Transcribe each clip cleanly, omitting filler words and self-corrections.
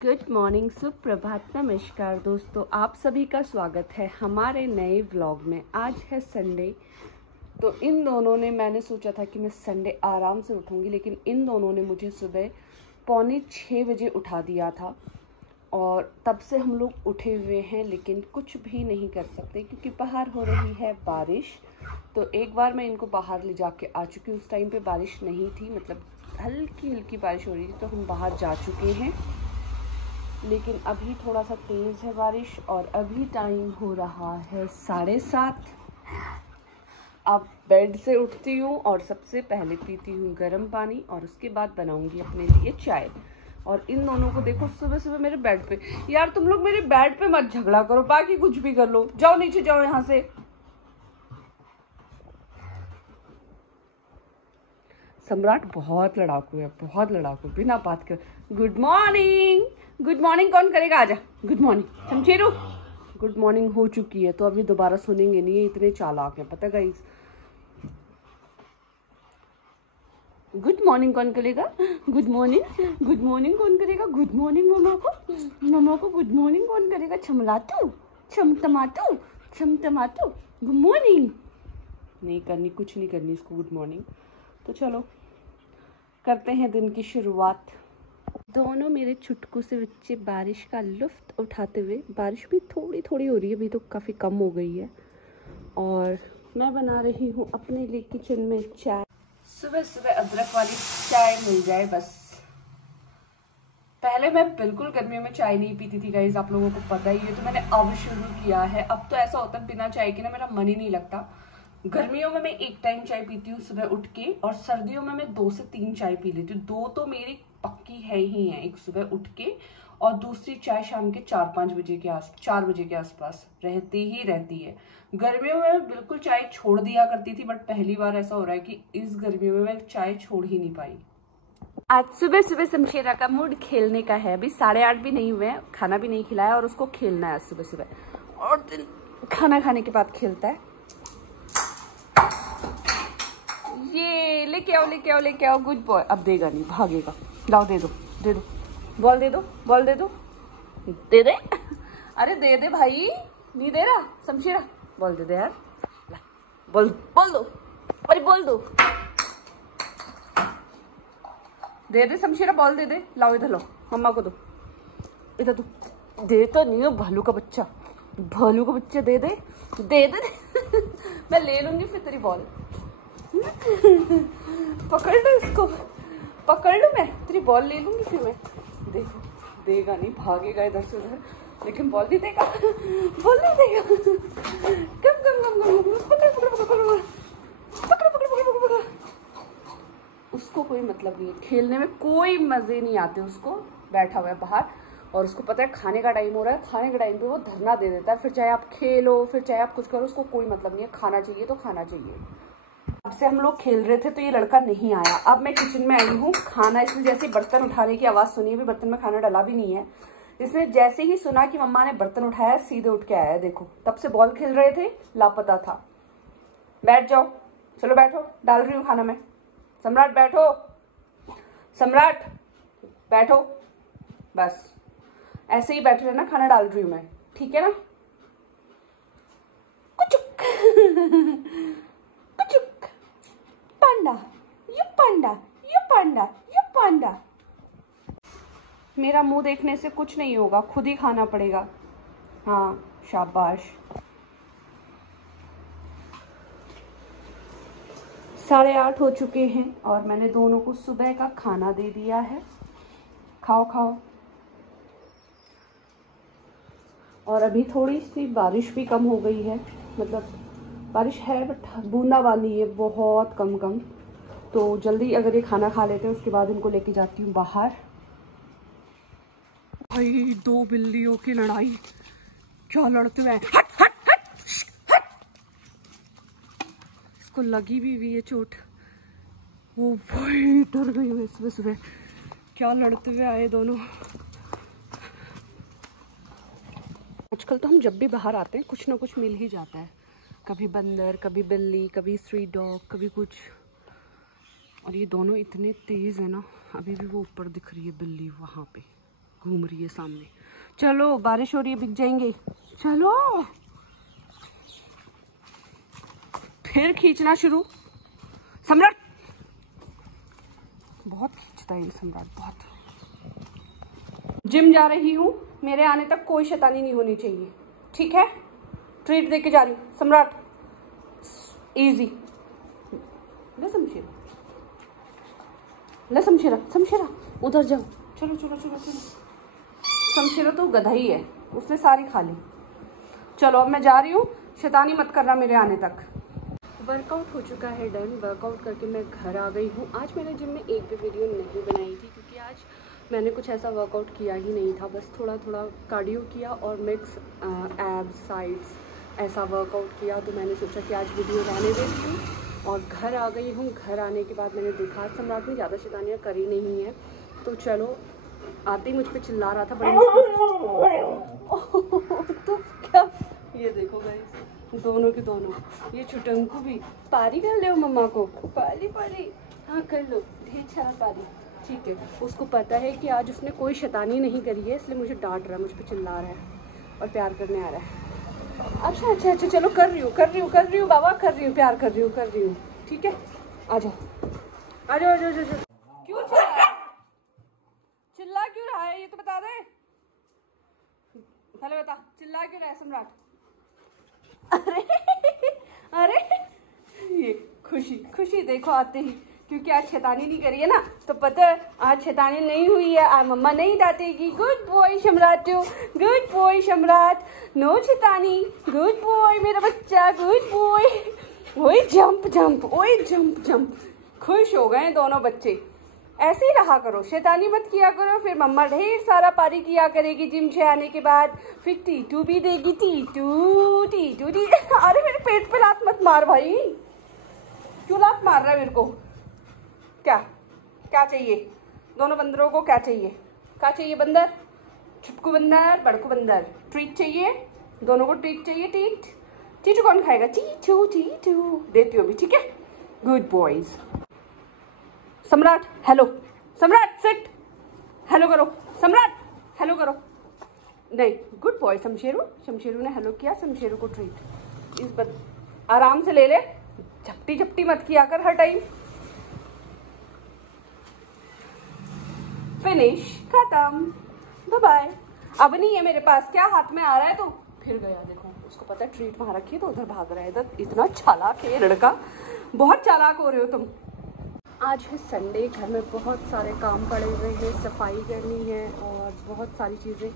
Good morning, सुप्रभात, नमस्कार दोस्तों, आप सभी का स्वागत है हमारे नए व्लॉग में। आज है संडे, तो इन दोनों ने, मैंने सोचा था कि मैं संडे आराम से उठूंगी, लेकिन इन दोनों ने मुझे सुबह 5:45 बजे उठा दिया था और तब से हम लोग उठे हुए हैं, लेकिन कुछ भी नहीं कर सकते क्योंकि बाहर हो रही है बारिश। तो एक बार मैं इनको बाहर ले जाके आ चुकी हूँ, उस टाइम पे बारिश नहीं थी, मतलब हल्की हल्की बारिश हो रही थी, तो हम बाहर जा चुके हैं। लेकिन अभी थोड़ा सा तेज़ है बारिश और अभी टाइम हो रहा है 7:30। अब बेड से उठती हूँ और सबसे पहले पीती हूँ गर्म पानी और उसके बाद बनाऊंगी अपने लिए चाय। और इन दोनों को देखो, सुबह सुबह मेरे बेड पे। यार तुम लोग मेरे बेड पे मत झगड़ा करो, बाकी कुछ भी कर लो, जाओ नीचे, जाओ यहाँ से। सम्राट बहुत लड़ाकू है, बहुत लड़ाकू, बिना बात कर। गुड मॉर्निंग, गुड मॉर्निंग कौन करेगा? आजा, गुड मॉर्निंग शमशेरू। गुड मॉर्निंग हो चुकी है, तो अभी दोबारा सुनेंगे नहीं, ये इतने चालाक हैं, पता है गाइस। गुड मॉर्निंग कौन करेगा? गुड मॉर्निंग, गुड मॉर्निंग कौन करेगा? गुड मॉर्निंग मम्मा को, मम्मा को गुड मॉर्निंग कौन करेगा? छमलातू, छमटमाटू, छमटमाटू, गुड मॉर्निंग। नहीं करनी, कुछ नहीं करनी इसको गुड मॉर्निंग। तो चलो करते हैं दिन की शुरुआत। दोनों मेरे छुटकू से बच्चे बारिश का लुफ्त उठाते हुए, बारिश भी थोड़ी थोड़ी हो रही है, अभी तो काफ़ी कम हो गई है। और मैं बना रही हूँ अपने लिए किचन में चाय। सुबह सुबह अदरक वाली चाय मिल जाए बस। पहले मैं बिल्कुल गर्मियों में चाय नहीं पीती थी गाइस, आप लोगों को पता ही है, तो मैंने अब शुरू किया है। अब तो ऐसा होता है बिना चाय के ना मेरा मन ही नहीं लगता। गर्मियों में मैं एक टाइम चाय पीती हूँ सुबह उठ के, और सर्दियों में मैं 2 से 3 चाय पी लेती हूँ। 2 तो मेरी पक्की है ही है, एक सुबह उठ के और दूसरी चाय शाम के 4 बजे के आसपास रहती ही रहती है। गर्मियों में मैं बिल्कुल चाय छोड़ दिया करती थी, बट पहली बार ऐसा हो रहा है कि इस गर्मियों में मैं चाय छोड़ ही नहीं पाई। आज सुबह सुबह शमशेरा का मूड खेलने का है। अभी 8:30 भी नहीं हुए हैं, खाना भी नहीं खिलाया और उसको खेलना है सुबह सुबह, और दिन खाना खाने के बाद खेलता है। ये लेके आओ, लेके आओ, लेके आओ, गुड बॉय। अब देगा नहीं, भागेगा। लाओ, दे दो, दे दो, बॉल दे दो, बॉल दे दो, दे दे। अरे दे दे भाई, नहीं दे रहा शमशेरा, बॉल दे दे यार। बोल बोल दो, अरे बोल दो, दे दे शमशेरा, बॉल दे दे। लाओ इधर, लो मम्मा को दो, इधर दो। दे तो नहीं हो, भालू का बच्चा, भालू का बच्चा, दे दे, दे दे। मैं ले लूंगी फिर तेरी बॉल। पकड़ लो इसको, पकड़ लो, मैं तेरी बॉल ले लूंगी फिर मैं। देखो, देगा नहीं, भागेगा इधर से उधर, लेकिन बॉल नहीं देगा, बॉल नहीं देगा। कम कम कम कम, पकड़ पकड़ पकड़ पकड़ पकड़ पकड़ पकड़ पकड़। उसको कोई मतलब नहीं है, खेलने में कोई मजे नहीं आते उसको। बैठा हुआ है बाहर और उसको पता है खाने का टाइम हो रहा है, खाने के टाइम पे वो धरना दे देता है। फिर चाहे आप खेलो, फिर चाहे आप कुछ करो, उसको कोई मतलब नहीं है, खाना चाहिए तो खाना चाहिए। अब से हम लोग खेल रहे थे तो ये लड़का नहीं आया। अब मैं किचन में आई हूँ, खाना, इसने जैसे बर्तन उठाने की आवाज़ सुनी, अभी बर्तन में खाना डाला भी नहीं है, इसने जैसे ही सुना कि मम्मा ने बर्तन उठाया सीधे उठ के आया। देखो, तब से बॉल खेल रहे थे, लापता था। बैठ जाओ, चलो बैठो, डाल रही हूँ खाना मैं। सम्राट बैठो, सम्राट बैठो, बस ऐसे ही बैठ रहना, खाना डाल रही हूँ मैं, ठीक है ना? कुचुक कुचुक, panda, you panda, you panda, you panda. मेरा मुंह देखने से कुछ नहीं होगा, खुद ही खाना पड़ेगा। हाँ, शाबाश। 8:30 हो चुके हैं और मैंने दोनों को सुबह का खाना दे दिया है। खाओ खाओ। और अभी थोड़ी सी बारिश भी कम हो गई है, मतलब बारिश है बट बूंदाबांदी है, बहुत कम कम। तो जल्दी अगर ये खाना खा लेते हैं, उसके बाद इनको लेके जाती हूँ बाहर। भाई, 2 बिल्लियों की लड़ाई, क्या लड़ते हुए, हट हट हट हट। इसको लगी भी हुई है चोट। ओ भाई, डर गई मैं सुबह सुबह, क्या लड़ते हुए आए दोनों। आजकल तो हम जब भी बाहर आते हैं कुछ ना कुछ मिल ही जाता है, कभी बंदर, कभी बिल्ली, कभी स्ट्रीट डॉग, कभी कुछ। और ये दोनों इतने तेज है ना, अभी भी वो ऊपर दिख रही है बिल्ली वहाँ पे। घूम रही है सामने। चलो बारिश हो रही है, बिक जाएंगे। चलो फिर खींचना शुरू। सम्राट बहुत खींचता है सम्राट, बहुत। जिम जा रही हूँ, मेरे आने तक कोई शैतानी नहीं होनी चाहिए, ठीक है? ट्रीट देके जा रही हूँ सम्राट। इजी। ले शमशेरा, ले शमशेरा, शमशेरा उधर जाओ। चलो चलो चलो चलो। शमशेरा तो गधा ही है, उसने सारी खा ली। चलो अब मैं जा रही हूँ, शैतानी मत करना मेरे आने तक। वर्कआउट हो चुका है डन। वर्कआउट करके मैं घर आ गई हूँ। आज मैंने जिम में एक भी वीडियो नहीं बनाई थी क्योंकि आज मैंने कुछ ऐसा वर्कआउट किया ही नहीं था। बस थोड़ा थोड़ा कार्डियो किया और मिक्स एब्स साइड्स ऐसा वर्कआउट किया। तो मैंने सोचा कि आज वीडियो रहने देती हूँ और घर आ गई हूँ। घर आने के बाद मैंने देखा सम्राट ने ज़्यादा शैतानियाँ करी नहीं है, तो चलो। आते ही मुझ पर चिल्ला रहा था बड़ी मुश्किल। तो क्या, ये देखो गाइस, दोनों के दोनों। ये छुटंकू भी पारी कर ले मम्मा को। पारी पारी, हाँ कर लो, ढेर सारा पारी। ठीक है, उसको पता है कि आज उसने कोई शैतानी नहीं करी है, इसलिए मुझे डांट रहा है, मुझ पर चिल्ला रहा है और प्यार करने आ रहा है। अच्छा अच्छा अच्छा, चलो कर रही हूँ बाबा, कर रही हूँ, प्यार कर रही हूँ। ठीक है, आ जाओ आ जाओ आ जाओ। क्यों चिल्ला क्यों रहा है, ये तो बता दे पहले, बता चिल्ला क्यों रहा है सम्राट? अरे अरे, ये खुशी देखो आते ही, क्योंकि आज शैतानी नहीं करी है ना, तो पता है आज शैतानी नहीं हुई है, आज मम्मा नहीं डांटेगी। गुड बॉय सम्राट, गुड बॉय सम्राट, नो शैतानी, गुड बॉय मेरा बच्चा, गुड बॉय। ओए जंप जंप, ओए जंप जंप। खुश हो गए दोनों बच्चे। ऐसे ही रहा करो, शैतानी मत किया करो, फिर मम्मा ढेर सारा पारी किया करेगी जिम से आने के बाद। फिर टीटू भी देगी, टीटू टीटू टी। अरे मेरे पेट पे लात मत मार भाई, क्यों लात मार रहा है मेरे को? क्या चाहिए दोनों बंदरों को? क्या चाहिए बंदर? छुटकू बंदर, बड़कू बंदर, ट्रीट चाहिए दोनों को, ट्रीट चाहिए। टीटू कौन खाएगा? टीटू देती हूँ अभी, ठीक है? Good boys. सम्राट हेलो, सम्राट सिट, हेलो करो सम्राट, हेलो करो। नहीं, गुड बॉय शमशेरू ने हेलो किया। शमशेरू को ट्रीट इस बार आराम से ले ले, झपटी मत किया कर हर टाइम। फिनिश, खत्म, बाय बाय। अब नहीं है मेरे पास, क्या हाथ में आ रहा है तो फिर गया। देखो उसको पता है ट्रीट वहां रखी है तो उधर भाग रहा है। इधर इतना चालाक है लड़का, बहुत चालाक हो रहे हो तुम। आज है संडे, घर में बहुत सारे काम पड़े हुए हैं, सफाई करनी है और बहुत सारी चीज़ें।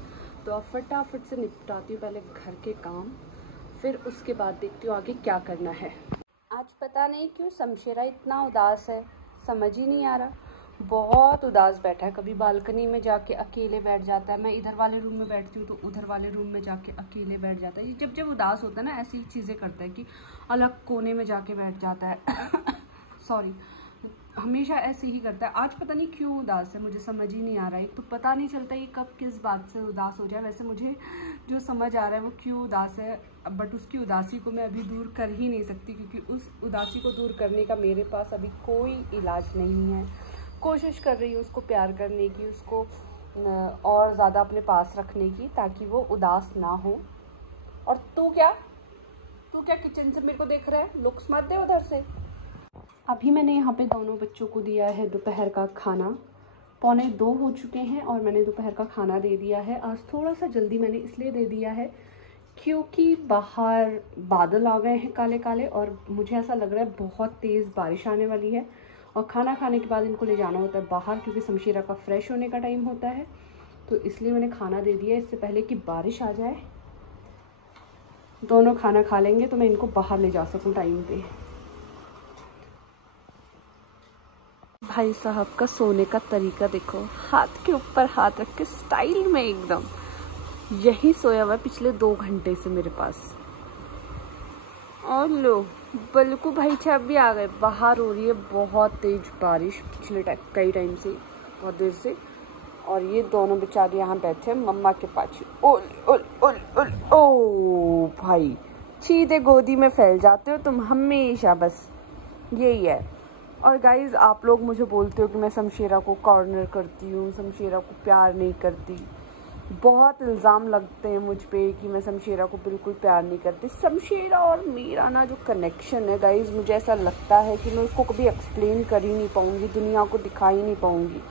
तो अब फटाफट से निपटाती हूँ पहले घर के काम, फिर उसके बाद देखती हूँ आगे क्या करना है। आज पता नहीं क्यों शमशेरा इतना उदास है, समझ ही नहीं आ रहा। बहुत उदास बैठा है, कभी बालकनी में जाके अकेले बैठ जाता है, मैं इधर वाले रूम में बैठती हूँ तो उधर वाले रूम में जाके अकेले बैठ जाता है। ये जब उदास होता है ना, ऐसी चीज़ें करता है कि अलग कोने में जाके बैठ जाता है। सॉरी, हमेशा ऐसे ही करता है। आज पता नहीं क्यों उदास है, मुझे समझ ही नहीं आ रहा है। एक तो पता नहीं चलता ये कब किस बात से उदास हो जाए। वैसे मुझे जो समझ आ रहा है वो क्यों उदास है, बट उसकी उदासी को मैं अभी दूर कर ही नहीं सकती, क्योंकि उस उदासी को दूर करने का मेरे पास अभी कोई इलाज नहीं है। कोशिश कर रही हूँ उसको प्यार करने की, उसको और ज़्यादा अपने पास रखने की, ताकि वो उदास ना हो। और तू क्या किचन से मेरे को देख रहा है? लुक्स मत दे उधर से। अभी मैंने यहाँ पे दोनों बच्चों को दिया है दोपहर का खाना। 1:45 हो चुके हैं और मैंने दोपहर का खाना दे दिया है। आज थोड़ा सा जल्दी मैंने इसलिए दे दिया है क्योंकि बाहर बादल आ गए हैं काले काले और मुझे ऐसा लग रहा है बहुत तेज़ बारिश आने वाली है। और खाना खाने के बाद इनको ले जाना होता है बाहर, क्योंकि शमशेरा का फ्रेश होने का टाइम होता है। तो इसलिए मैंने खाना दे दिया इससे पहले कि बारिश आ जाए। दोनों खाना खा लेंगे तो मैं इनको बाहर ले जा सकूँ टाइम पे। भाई साहब का सोने का तरीका देखो, हाथ के ऊपर हाथ रख के स्टाइल में एकदम। यही सोया हुआ है पिछले 2 घंटे से मेरे पास। और लो बल्कू भाई साहब भी आ गए। बाहर हो रही है बहुत तेज बारिश पिछले कई टाइम से, बहुत देर से। और ये दोनों बेचारे यहाँ बैठे मम्मा के पास। ओल ओल ओल ओल, ओ भाई सीधे गोदी में फैल जाते हो तुम हमेशा, बस यही है। और गाइज़ आप लोग मुझे बोलते हो कि मैं शमशेरा को कॉर्नर करती हूँ, शमशेरा को प्यार नहीं करती। बहुत इल्ज़ाम लगते हैं मुझ पे कि मैं शमशेरा को बिल्कुल प्यार नहीं करती। शमशेरा और मेरा ना जो कनेक्शन है गाइज़, मुझे ऐसा लगता है कि मैं उसको कभी एक्सप्लेन कर ही नहीं पाऊँगी, दुनिया को दिखा ही नहीं पाऊँगी।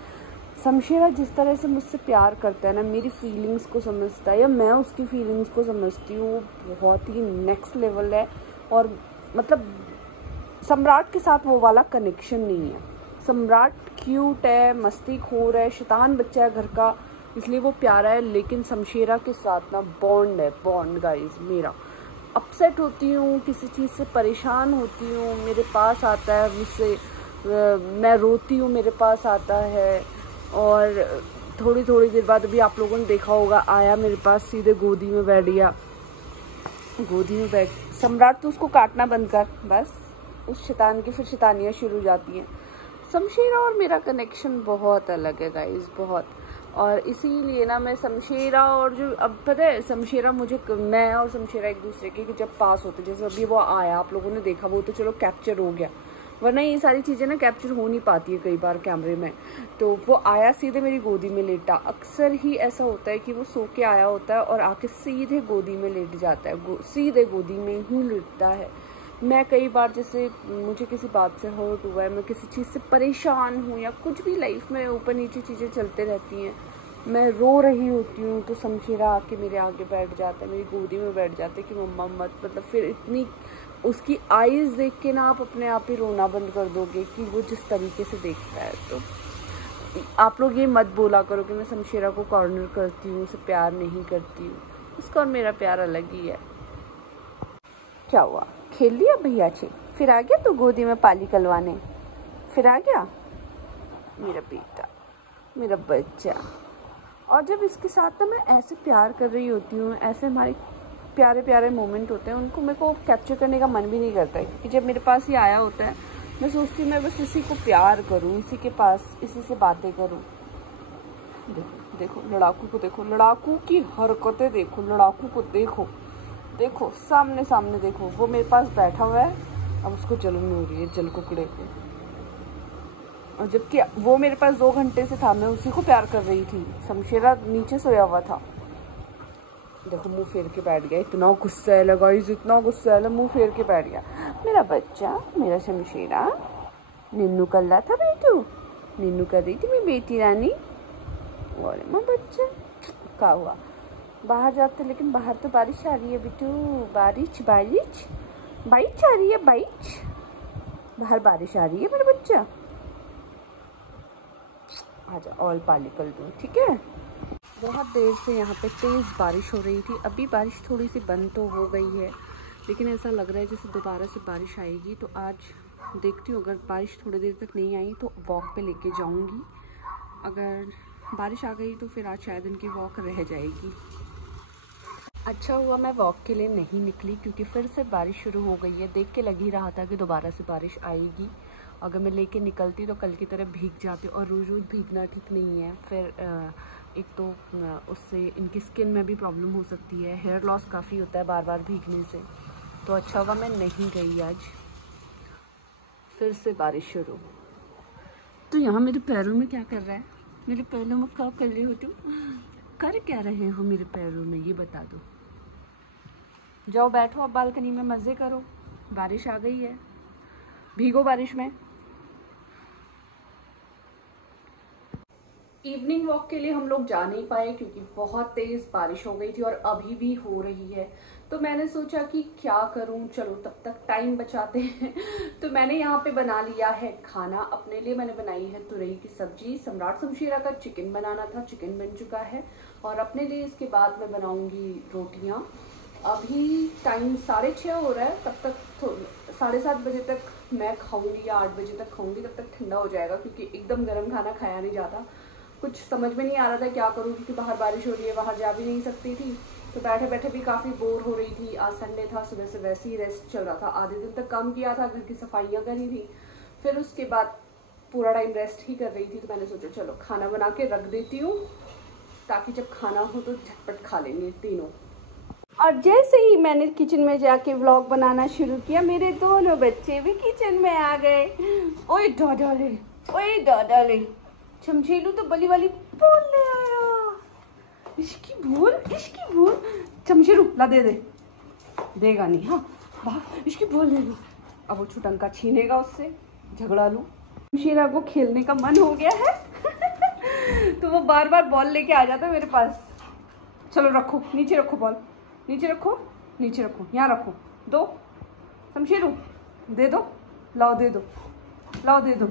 शमशेरा जिस तरह से मुझसे प्यार करता है ना, मेरी फीलिंग्स को समझता है या मैं उसकी फीलिंग्स को समझती हूँ, वो बहुत ही नेक्स्ट लेवल है। और मतलब सम्राट के साथ वो वाला कनेक्शन नहीं है। सम्राट क्यूट है, मस्तीखोर है, शैतान बच्चा है घर का, इसलिए वो प्यारा है। लेकिन शमशेरा के साथ ना बॉन्ड है, बॉन्ड गाइज। मेरा अपसेट होती हूँ, किसी चीज़ से परेशान होती हूँ, मेरे पास आता है, मुझसे मैं रोती हूँ, मेरे पास आता है। और थोड़ी थोड़ी देर बाद, अभी आप लोगों ने देखा होगा, आया मेरे पास, सीधे गोदी में बैठ गया। गोदी में बैठ, सम्राट तो उसको काटना बंद कर, बस उस शैतान की फिर शैतानियाँ शुरू हो जाती हैं। शमशेरा और मेरा कनेक्शन बहुत अलग है गाइज, बहुत। और इसीलिए ना मैं शमशेरा और जो, अब पता है शमशेरा मुझे, मैं और शमशेरा एक दूसरे के जब पास होते, जैसे अभी वो आया, आप लोगों ने देखा, वो तो चलो कैप्चर हो गया, वरना ये सारी चीज़ें ना कैप्चर हो नहीं पाती है कई बार कैमरे में। तो वो आया, सीधे मेरी गोदी में लेटा। अक्सर ही ऐसा होता है कि वो सो के आया होता है और आके सीधे गोदी में लेट जाता है, सीधे गोदी में ही लेटता है। मैं कई बार, जैसे मुझे किसी बात से हर्ट हुआ है, मैं किसी चीज़ से परेशान हूँ या कुछ भी लाइफ में ऊपर नीचे चीज़ें चलते रहती हैं, मैं रो रही होती हूँ, तो शमशेरा आके मेरे आगे बैठ जाता है, मेरी गोदी में बैठ जाता है कि मम्मा मत, मतलब फिर इतनी उसकी आईज़ देख के ना आप अपने आप ही रोना बंद कर दोगे कि वो जिस तरीके से देखता है। तो आप लोग ये मत बोला करो कि मैं शमशेरा को कॉर्नर करती हूँ, उसे प्यार नहीं करती हूँ। उसका और मेरा प्यार अलग ही है। क्या हुआ, खेल लिया भैया से, फिर आ गया तो गोदी में पाली कलवाने, फिर आ गया मेरा बेटा, मेरा बच्चा। और जब इसके साथ ना मैं ऐसे प्यार कर रही होती हूँ, ऐसे हमारे प्यारे प्यारे मोमेंट होते हैं, उनको मेरे को कैप्चर करने का मन भी नहीं करता है, क्योंकि जब मेरे पास ये आया होता है, मैं सोचती हूँ मैं बस इसी को प्यार करूँ, इसी के पास, इसी से बातें करूँ। देखो देखो लड़ाकू को देखो, लड़ाकू की हरकतें देखो, लड़ाकू को देखो, देखो सामने सामने देखो, वो मेरे पास बैठा हुआ है, अब उसको जलन हो रही है, जल कुकड़े को। और जबकि वो मेरे पास 2 घंटे से था, मैं उसी को प्यार कर रही थी। शमशेरा नीचे सोया हुआ था, देखो मुंह फेर के बैठ गया, इतना गुस्सा है गाइस, इतना गुस्सा है, मुंह फेर के बैठ गया। मेरा बच्चा, मेरा शमशेरा, निन्नू कर रहा था बेटू, निन्नू कर रही थी मेरी बेटी रानी। और माँ बच्चा क्या हुआ, बाहर जाते, लेकिन बाहर तो बारिश आ रही है बेटू, बारिश बारिश बारिश आ रही है, बारिश, बाहर बारिश आ रही है मेरा बच्चा, आजा ऑल पाली कर दूँ, ठीक है। बहुत देर से यहाँ पे तेज़ बारिश हो रही थी, अभी बारिश थोड़ी सी बंद तो हो गई है, लेकिन ऐसा लग रहा है जैसे दोबारा से बारिश आएगी। तो आज देखती हूँ, अगर बारिश थोड़ी देर तक नहीं आई तो वॉक पे लेके जाऊँगी, अगर बारिश आ गई तो फिर आज शायद इनकी वॉक रह जाएगी। अच्छा हुआ मैं वॉक के लिए नहीं निकली, क्योंकि फिर से बारिश शुरू हो गई है। देख के लग ही रहा था कि दोबारा से बारिश आएगी। अगर मैं लेके निकलती तो कल की तरह भीग जाती, और रोज़ रोज़ भीगना ठीक नहीं है। फिर एक तो उससे इनकी स्किन में भी प्रॉब्लम हो सकती है, हेयर लॉस काफ़ी होता है बार बार भीगने से। तो अच्छा हुआ मैं नहीं गई आज। फिर से बारिश शुरू। तो यहाँ मेरे पैरों में क्या कर रहा है, मेरे पैरों में क्या कर रहे हो तुम, कर क्या रहे हो मेरे पैरों में, ये बता दो। जाओ बैठो अब बालकनी में, मज़े करो, बारिश आ गई है, भीगो बारिश में। इवनिंग वॉक के लिए हम लोग जा नहीं पाए, क्योंकि बहुत तेज़ बारिश हो गई थी और अभी भी हो रही है। तो मैंने सोचा कि क्या करूं, चलो तब तक टाइम बचाते हैं। तो मैंने यहाँ पे बना लिया है खाना। अपने लिए मैंने बनाई है तुरई की सब्जी, सम्राट शमशेरा का चिकन बनाना था, चिकन बन चुका है। और अपने लिए इसके बाद मैं बनाऊंगी रोटियाँ। अभी टाइम 6:30 हो रहा है, तब तक 7:30 बजे तक मैं खाऊंगी या 8 बजे तक खाऊंगी, तब तक ठंडा हो जाएगा, क्योंकि एकदम गर्म खाना खाया नहीं जाता। कुछ समझ में नहीं आ रहा था क्या करूँ, क्योंकि बाहर बारिश हो रही है, बाहर जा भी नहीं सकती थी। तो बैठे बैठे भी काफ़ी बोर हो रही थी। आज संडे था, सुबह से वैसे ही रेस्ट चल रहा था, आधे दिन तक काम किया था, घर की सफाइयाँ करी थी, फिर उसके बाद पूरा टाइम रेस्ट ही कर रही थी। तो मैंने सोचा चलो खाना बना के रख देती हूँ, ताकि जब खाना हो तो झटपट खा लेंगे तीनों। और जैसे ही मैंने किचन में जाके व्लॉग बनाना शुरू किया, मेरे दोनों बच्चे भी किचन में आ गए। ओए डाडाले, चमचेलू तो बली वाली बोल ले आया। इसकी बोल चमचेलू ला दे देगा नहीं। हाँ भाग, इसकी बोल ले लो। अब वो छुटंका छीनेगा उससे, झगड़ा लूँ। शमशीरा को खेलने का मन हो गया है तो वो बार बार बॉल लेके आ जाता है मेरे पास। चलो रखो, नीचे रखो बॉल, नीचे रखो, यहाँ रखो। दो शमशीरू, दे दो, लाओ दे दो।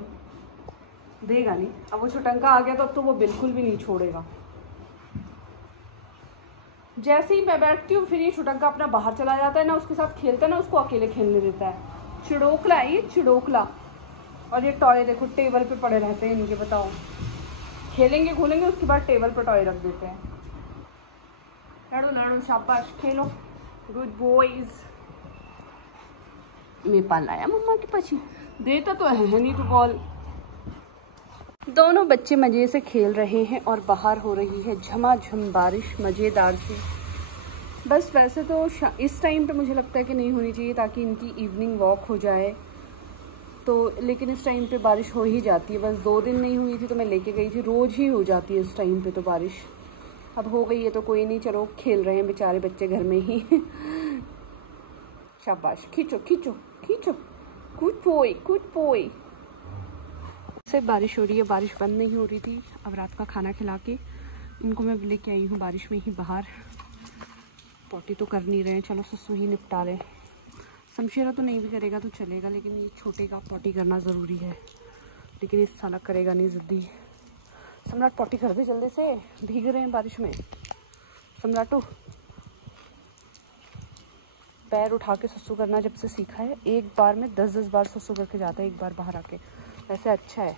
देगा नहीं। अब वो छुटंका आ गया तो वो बिल्कुल भी नहीं छोड़ेगा। जैसे ही मैं बैठती हूँ फिर ये छुटंका अपना बाहर चला जाता है, ना उसके साथ खेलता है ना उसको अकेले खेलने देता है। चिड़ोकला है ये, चिड़ोकला। और ये टॉय देखो टेबल पे पड़े रहते हैं इनके, बताओ खेलेंगे घूलेंगे उसके बाद टेबल पर टॉय रख देते हैं। लड़ो शाबाश, खेलो, गुड बॉयज। मैं पाल आया मम्मा के पास, देता तो है नहीं तो बॉल। दोनों बच्चे मज़े से खेल रहे हैं और बाहर हो रही है झमाझम बारिश, मज़ेदार सी। बस वैसे तो इस टाइम पे मुझे लगता है कि नहीं होनी चाहिए ताकि इनकी इवनिंग वॉक हो जाए, तो लेकिन इस टाइम पे बारिश हो ही जाती है। बस 2 दिन नहीं हुई थी तो मैं लेके गई थी, रोज़ ही हो जाती है इस टाइम पे तो बारिश। अब हो गई है तो कोई नहीं, चलो खेल रहे हैं बेचारे बच्चे घर में ही शाबाश, खींचो, गुड बॉय। से बारिश हो रही है, बारिश बंद नहीं हो रही थी। अब रात का खाना खिला के इनको मैं लेके आई हूँ बारिश में ही बाहर। पॉटी तो कर नहीं रहे हैं, चलो ससु ही निपटा रहे। शमशीरा तो नहीं भी करेगा तो चलेगा, लेकिन ये छोटे का पॉटी करना ज़रूरी है। लेकिन इस साला करेगा नहीं, ज़िद्दी। सम्राट पॉटी कर दे जल्दी से, भीग रहे हैं बारिश में। सम्राटू पैर उठा के ससु करना जब से सीखा है, एक बार में 10-10 बार ससु करके जाता है एक बार बाहर आके। वैसे अच्छा है।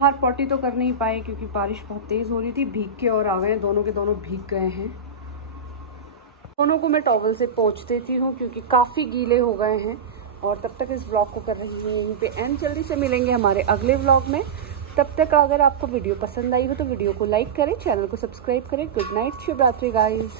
बाहर पॉटी तो कर नहीं पाए क्योंकि बारिश बहुत तेज़ हो रही थी, भीग के और आ गए। दोनों के दोनों भीग गए हैं। दोनों को मैं टॉवल से पोंछ देती हूँ क्योंकि काफ़ी गीले हो गए हैं। और तब तक इस व्लॉग को कर रही हूँ यहीं पे एंड। जल्दी से मिलेंगे हमारे अगले व्लॉग में। तब तक अगर आपको वीडियो पसंद आई हो तो वीडियो को लाइक करें, चैनल को सब्सक्राइब करें। गुड नाइट, शुभ रात्रि गाइज।